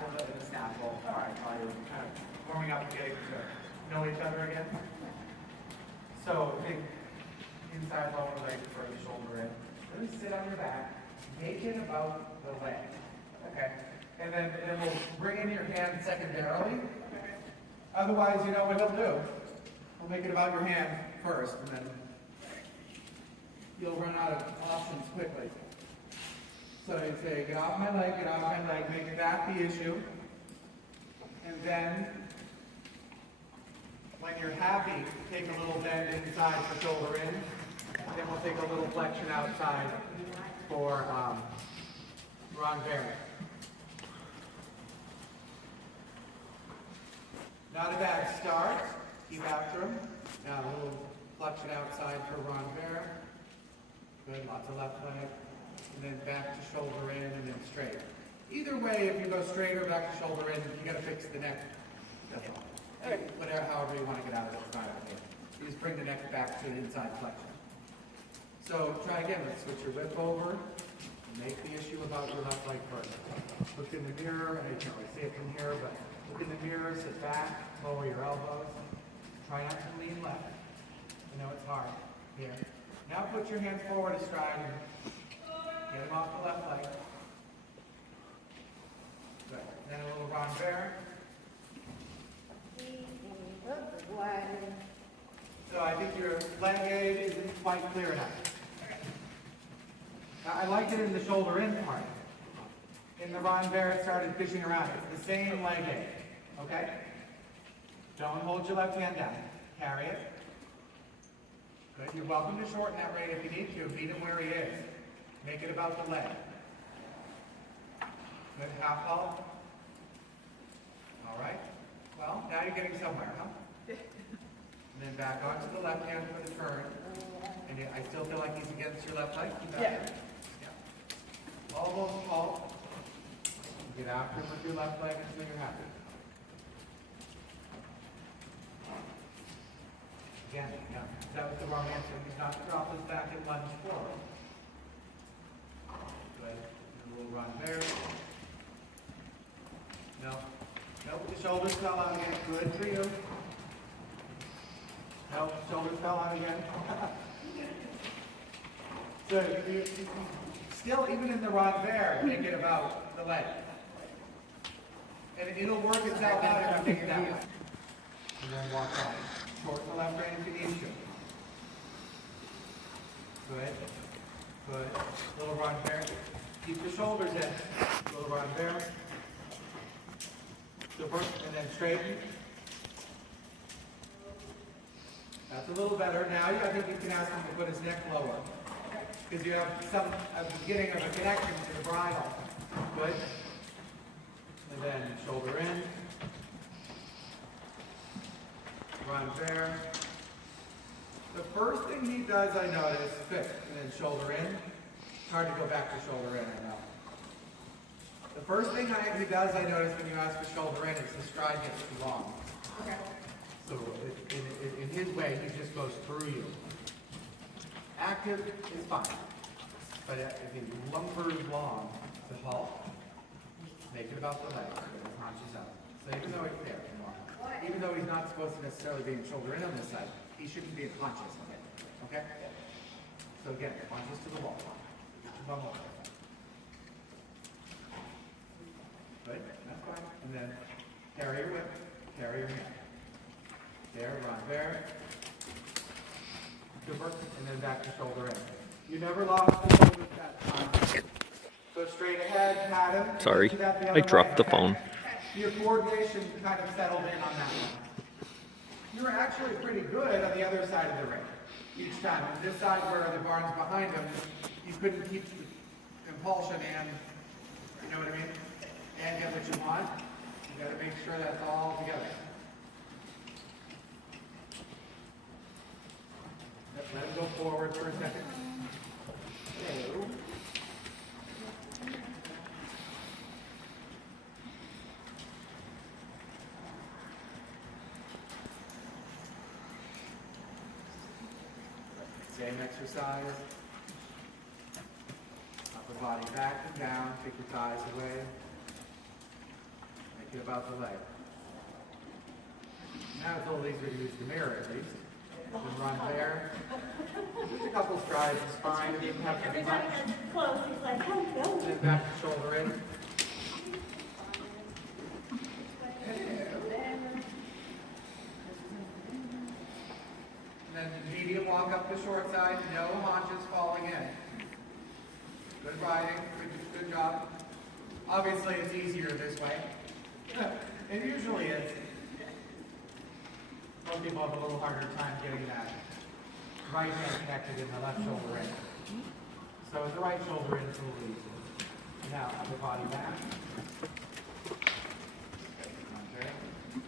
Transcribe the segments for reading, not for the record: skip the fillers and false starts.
hold it in a snaffle. All right, while you're kind of warming up and getting to know each other again. So think inside lower leg for the shoulder in. Then sit on your back. Make it about the leg. Okay? And then we'll bring in your hand secondarily. Otherwise, you know what he'll do. We'll make it about your hand first, and then you'll run out of options quickly. So you say, get off my leg, make that the issue. And then, when you're happy, take a little bend inside for shoulder in. Then we'll take a little flexion outside for renvers. Not a bad start. Keep after him. Now a little flexion outside for renvers. Good, lots of left leg. And then back to shoulder in and then straight. Either way, if you go straight or back to shoulder in, you got to fix the neck. Whatever, however you want to get out of it, try it. You just bring the neck back to the inside flexion. So try again. Let's switch your whip over. Make the issue about your left leg first. Look in the mirror. I can't really see it from here, but look in the mirror. Sit back. Lower your elbows. Try not to lean left. I know it's hard. Here. Now put your hands forward astride and get them off the left leg. Good. Then a little renvers. So I think your leg aid isn't quite clear enough. Now, I liked it in the shoulder in part. In the renvers, it started fishing around. It's the same leg aid. Okay? Don't hold your left hand down. Carry it. Good. You're welcome to shorten that rate if you need to. Meet him where he is. Make it about the leg. Good. Half halt. All right. Well, now you're getting somewhere, huh? And then back onto the left hand for the turn. And I still feel like he's against your left leg. Yeah. Almost halt. Get after him with your left leg until you're happy. Again, yeah. That was the wrong answer. He's not to drop his back and lunge forward. Good. And a little renvers. No. Nope, the shoulders fell out again. Good for you. Nope, shoulders fell out again. So you still, even in the renvers, make it about the leg. And it'll work itself out if you take it that way. And then walk on. Shorten the left rein if you need to. Good. Good. Little renvers. Keep the shoulders in. Little renvers. And then straighten. That's a little better. Now I think you can ask him to put his neck lower. Because you have a beginning of a connection to the bridle. Good. And then shoulder in. Renvers. The first thing he does, I notice, good. And then shoulder in. It's hard to go back to shoulder in, I know. The first thing he does, I notice when you ask for shoulder in, is the stride gets too long. Okay. So in his way, he just goes through you. Active is fine. But if he lumbers long to halt, make it about the leg. It punches out. So even though it's there, even though he's not supposed to necessarily be in shoulder in on this side, he shouldn't be unconscious. Okay? So again, punches to the wall. One more. Good, that's fine. And then carry your whip, carry your hand. There, renvers. And then back to shoulder in. You never lost the shoulders that time. So straight ahead, pat him. Sorry, I dropped the phone. Your coordination kind of settled in on that one. You were actually pretty good on the other side of the ring each time. On this side where the barn's behind him, you couldn't keep the impulsion and, you know what I mean? And get what you want. You got to make sure that's all together. Let him go forward for a second. Hello. Same exercise. Upper body back and down. Kick your thighs away. Get about the leg. Now it's a little easier to use the mirror at least. Then run there. Just a couple strides is fine. It doesn't have to be Every time much. he gets close, he's like, oh, no. Then back to shoulder in. And then medium walk up the short side, no haunches falling in. Good riding, good job. Obviously it's easier this way. It usually is. Most people have a little harder time getting that right hand connected in the left shoulder in. So the right shoulder in is a little easier. Now, upper body back. Okay. A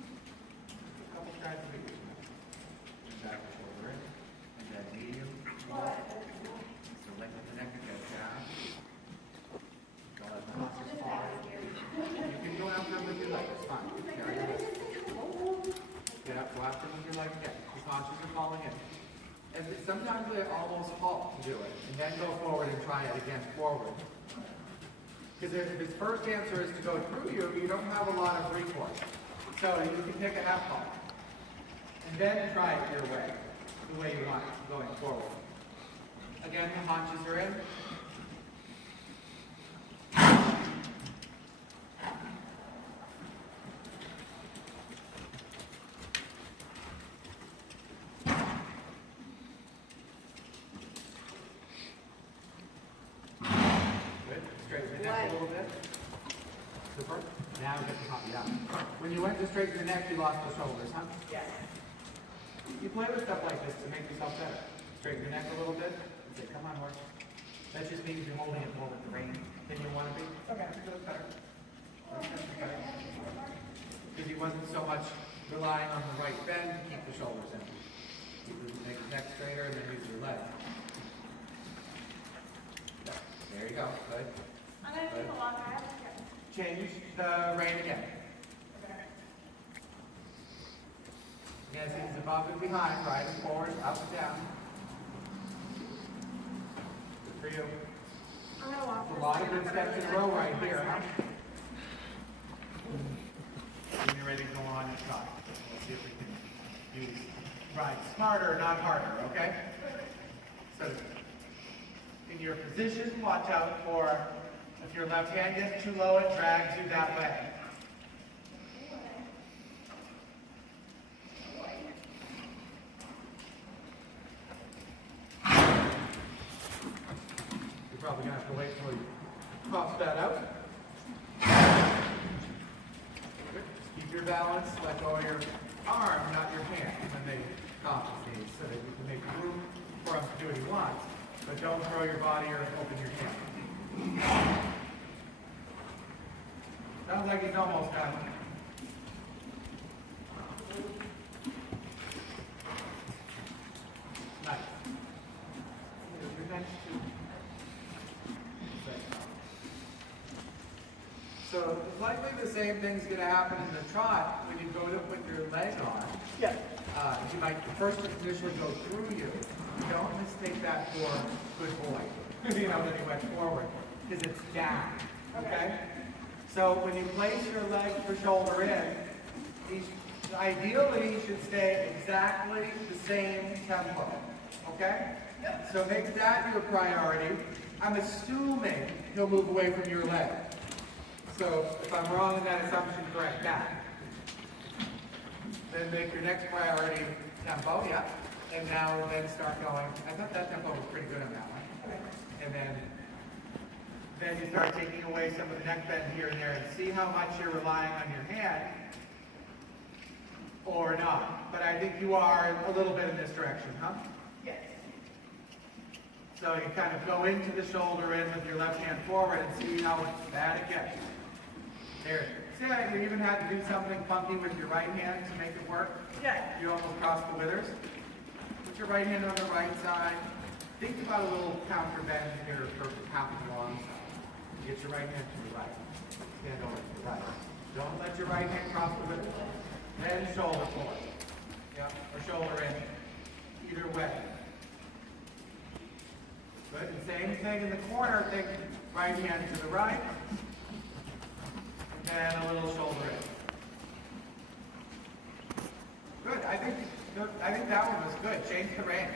couple strides of each. Back to shoulder in. And then medium. So lengthen the neck and go down. Go let the muscles fall. You can go after them with your legs. It's fine. Carry your legs. Get up, go after them with your legs again. The haunches are falling in. And sometimes they almost halt to do it. And then go forward and try it again forward. Because if his first answer is to go through you, you don't have a lot of recourse. So you can take a half ball. And then try it your way, the way you want it, going forward. Again, the haunches are in. Good. Straighten the neck a little bit. Super. Now get the top. Yeah. When you went to straighten the neck, you lost the shoulders, huh? Yes. You play with stuff like this to make yourself better. Straighten your neck a little bit. And say, come on, horse. That just means you're holding it more with the rein than you want to be. Okay. That's better. Because he wasn't so much relying on the right bend to keep the shoulders in. Make the neck straighter and then use your leg. There you go. Good. I'm going to take a walk. I have to get. Change the rein again. Yes, it's above and behind, right and forward, up and down. Good for you. I'm going to walk. A lot of good steps in a row right here, huh? When you're ready to go on and try. Let's see if we can use ride smarter, not harder, okay? So, in your position, watch out for if your left hand gets too low, it drags you that way. You're probably going to have to wait until you toss that out. Good. Just keep your balance, let go of your arm, not your hand, when they compensate, so that you can make room for him to do what he wants, but don't throw your body or open your hand. Sounds like he's almost done. Nice. Your next two. So it's likely the same thing's going to happen in the trot when you go to put your leg on. Yeah. You might first initially go through you. Don't mistake that for good boy. You know, that he went forward. Because it's down. Okay? So when you place your leg for shoulder in, ideally you should stay exactly the same tempo. Okay? So make that your priority. I'm assuming he'll move away from your leg. So if I'm wrong in that assumption, correct that. Then make your next priority tempo, yeah. And now then start going. I thought that tempo was pretty good on that one. And then you start taking away some of the neck bend here and there and see how much you're relying on your hand or not. But I think you are a little bit in this direction, huh? Yes. So you kind of go into the shoulder in with your left hand forward and see how bad it gets. There. See how you even had to do something funky with your right hand to make it work? Yeah. You almost crossed the withers. Put your right hand on the right side. Think about a little counter bend here for half the long side. Get your right hand to the right. Stand over to the right. Don't let your right hand cross the withers. Then shoulder forward. Yep. Or shoulder in. Either way. Good. And same thing in the corner. Think right hand to the right. And then a little shoulder in. change the rein.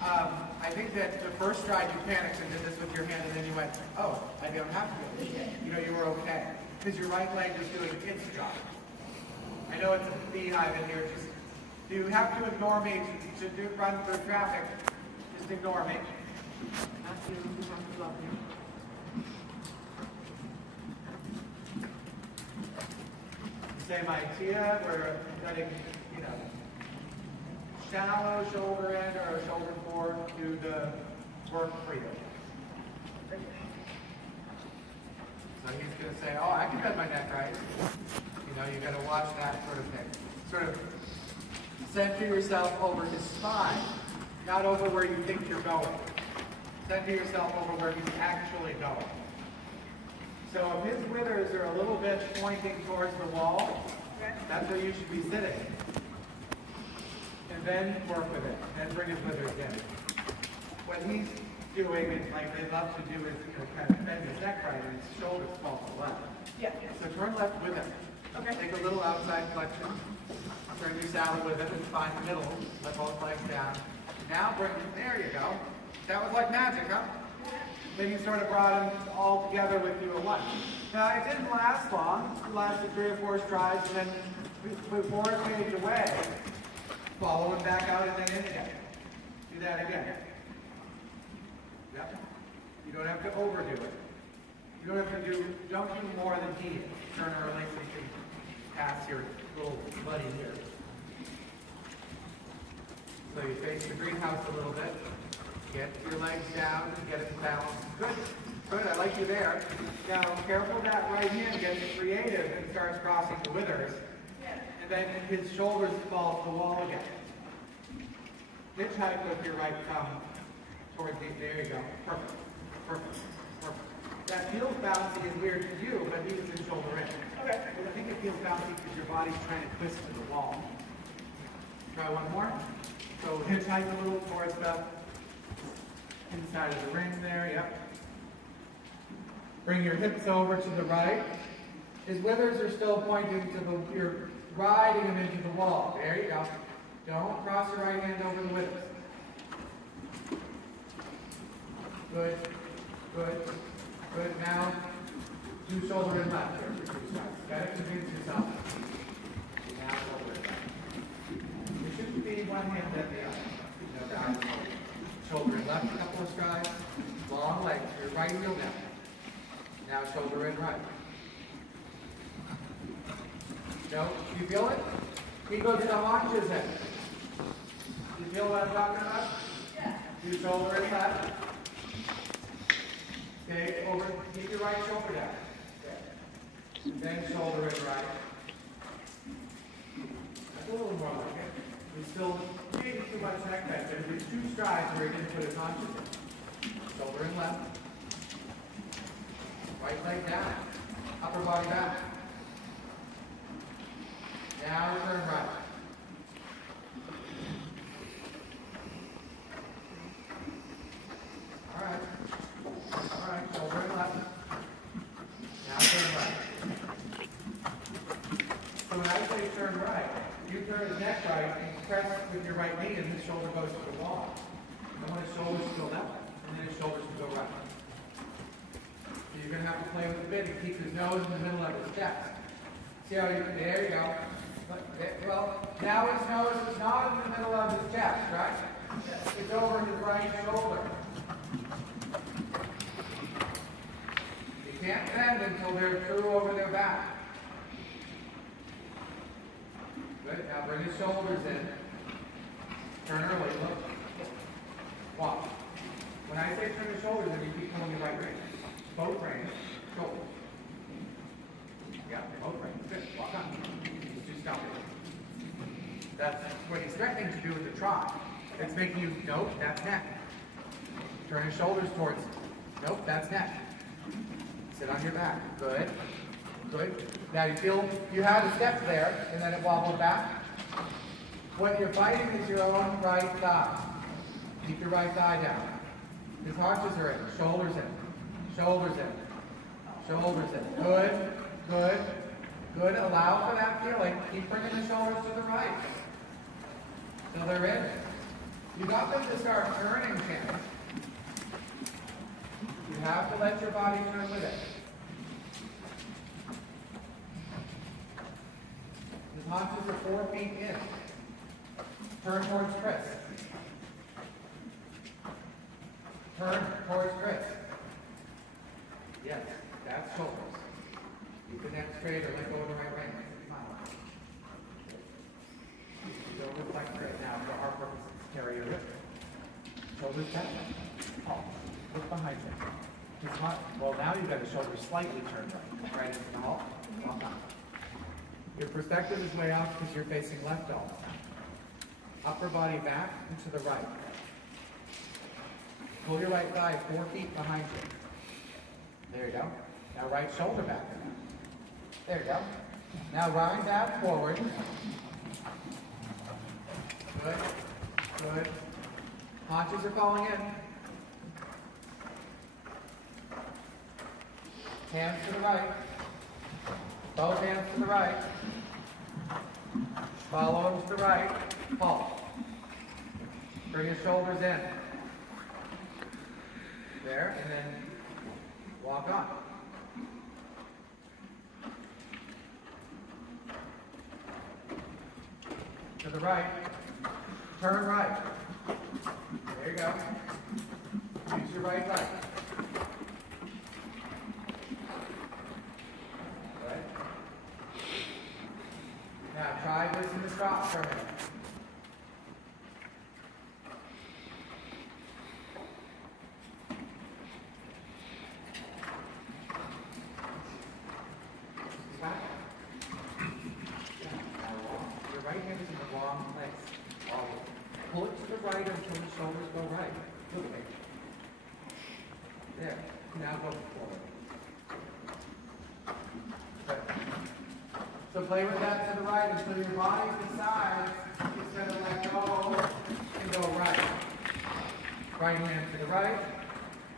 I think that the first stride you panicked and did this with your hand, and then you went, oh, I don't have to go this way. You know, you were okay. Because your right leg was doing its job. I know it's a beehive in here. Just, you have to ignore me to run through traffic. Just ignore me. Not you. You have to love me. Same idea. We're letting, you know, shallow shoulder in or shoulder forward do the work for you. So he's going to say, oh, I can bend my neck right. You know, you got to watch that sort of thing. Sort of center yourself over his spine, not over where you think you're going. Center yourself over where he's actually going. So if his withers are a little bit pointing towards the wall, that's where you should be sitting. And then work with it, and bring his withers in. What he's doing, and like they love to do, is kind of bend his neck right, and his shoulders fall to the left. Yeah. So turn left with him. Okay. Take a little outside flexion. Turn your salad with him and find the middle. Let both legs down. Now bring him. There you go. That was like magic, huh? Then you sort of brought them all together with you at once. Now, it didn't last long. It lasted 3 or 4 strides, and then before it fades away, follow him back out and then in again. Do that again. Yep. You don't have to overdo it. You don't have to don't do more than he is. Turn early so you can pass your little buddy here. So you face the greenhouse a little bit. Get your legs down and get it balanced. Good. Good. I like you there. Now, careful that right hand gets creative and starts crossing the withers. And then his shoulders fall to the wall again. Hitchhike with your right thumb towards the, there you go. Perfect. Perfect. Perfect. That feels bouncy and weird to you, but he was in shoulder in. Okay. I think it feels bouncy because your body's trying to twist to the wall. Try one more. So hitchhike a little towards the inside of the ring there, yep. Bring your hips over to the right. His withers are still pointing to the, you're riding him into the wall. There you go. Don't cross your right hand over the withers. Good, good, good. Now, do shoulder in left here for 2 strides. Got to convince yourself. Now, shoulder in left. It shouldn't be one hand at the other. No, down. Shoulder in left, a couple of strides. Long legs, your right heel down. Now shoulder in right. No, you feel it? He goes to the haunches in. You feel what I'm talking about? Yeah. Do shoulder in left. Okay, over, keep your right shoulder down. Then shoulder in right. That's a little more like it. We still maybe too much neck bend, but if it's 2 strides where he didn't put his haunches in. Shoulder in left. Right leg down. Upper body back. Now turn right. All right. All right, shoulder in left. Now turn right. So when I say turn right, you turn his neck right and press with your right knee and his shoulder goes to the wall. I want his shoulders to go that way, and then his shoulders to go right. So you're going to have to play with the bit and keep his nose in the middle of his chest. See how you, there you go. Well, now his nose is not in the middle of his chest, right? It's over his right shoulder. You can't bend until they're through over their back. Good. Now bring his shoulders in. Turn early. Look. Walk. When I say turn your shoulders, then you keep pulling your right rein. Both reins. Shoulders. Yeah, both reins. Good. Walk on. Just stop it. That's what he's threatening to do with the trot. It's making you, nope, that's neck. Turn your shoulders towards, nope, that's neck. Sit on your back. Good. Good. Now you feel you had a step there, and then it wobbled back. What you're fighting is your own right thigh. Keep your right thigh down. His haunches are in. Shoulders in. Shoulders in. Shoulders in. Good. Good. Good. Allow for that feeling. Keep bringing the shoulders to the right. Till they're in. You got them to start turning, Tim. You have to let your body turn with it. The haunches are 4 feet in. Turn towards Chris. Turn towards Chris. Yes, that's shoulders. Keep the neck straight or let go of the right rein. Come on. Don't reflect right now for our purposes. Carry your hip. Shoulders back. Oh, look behind you. Just not, well, now you've got the shoulders slightly turned right. Right into the hall. Walk on. Your perspective is way off because you're facing left all the time. Upper body back and to the right. Pull your right thigh 4 feet behind you. There you go. Now right shoulder back. There you go. Now right back forward. Good. Good. Haunches are falling in. Hands to the right. Both hands to the right. Follow them to the right. Halt. Bring your shoulders in. There, and then walk on. To the right. Turn right. There you go. Use your right leg. Right. Now try this in the squat for a minute. Your right hand is in the wrong place. Always. Pull it to the right until the shoulders go right. Good. There. Now go forward. Good. So play with that to the right until your body decides it's going to let go and go right. Right hand to the right,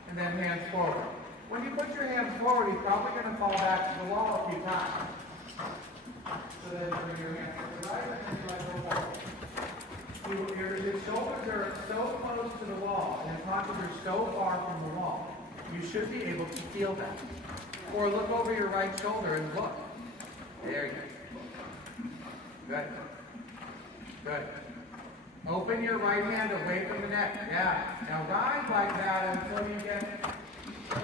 and then hands forward. When you put your hands forward, you're probably going to fall back to the wall a few times. So then bring your hands to the right and then you let go forward. Your shoulders are so close to the wall and your haunches are so far from the wall. You should be able to feel that. Or look over your right shoulder and look. There you go. Good. Good. Open your right hand away from the neck. Yeah. Now ride like that until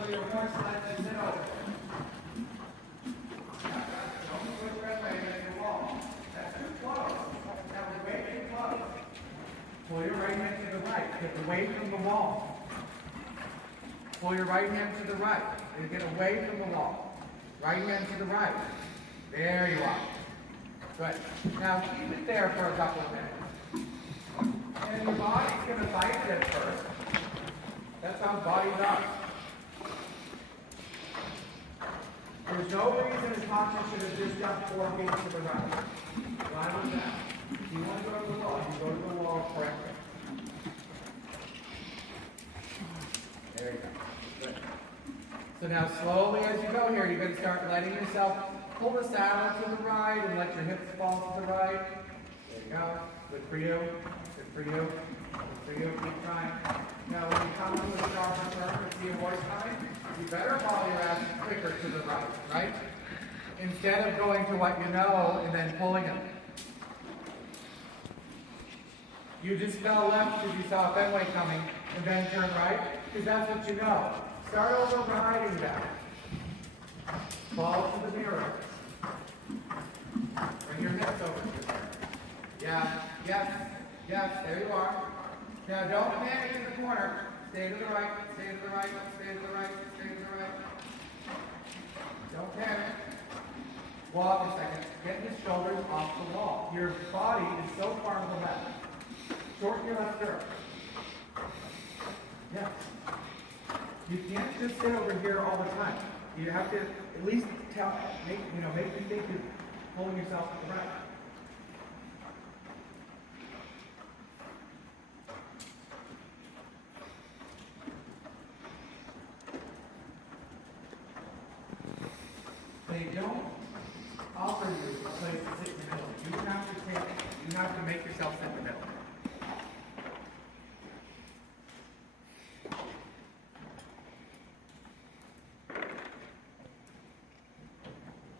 your horse lets you sit over there. Don't put your leg against the wall. That's too close. That was way too close. Pull your right hand to the right. Get away from the wall. Pull your right hand to the right. And get away from the wall. Right hand to the right. There you are. Good. Now keep it there for a couple of minutes. And your body's going to fight it at first. That's how bodies are. There's no reason his haunches should have just jumped 4 feet to the right. Why was that? If you want to go to the wall, you go to the wall correctly. There you go. Good. So now slowly as you go here, you're going to start letting yourself pull the saddle to the right and let your hips fall to the right. There you go. Good for you. Good for you. Good for you. Keep trying. Now when you come to a sharper turn and see a horse coming, you better follow your ass quicker to the right, right? Instead of going to what you know and then pulling it. You just fell left because you saw Fenway coming and then turn right because that's what you know. Start over riding that. Fall to the mirror. Bring your hips over to the mirror. Yeah, yes, yes, there you are. Now don't panic in the corner. Stay to the right, stay to the right, stay to the right, stay to the right. Don't panic. Walk a second. Get your shoulders off the wall. Your body is so far to the left. Shorten your left stirrup. Yes. You can't just sit over here all the time. You have to at least make you think you're pulling yourself to the right. They don't offer you a place to sit in the middle. You have to make yourself sit in the middle.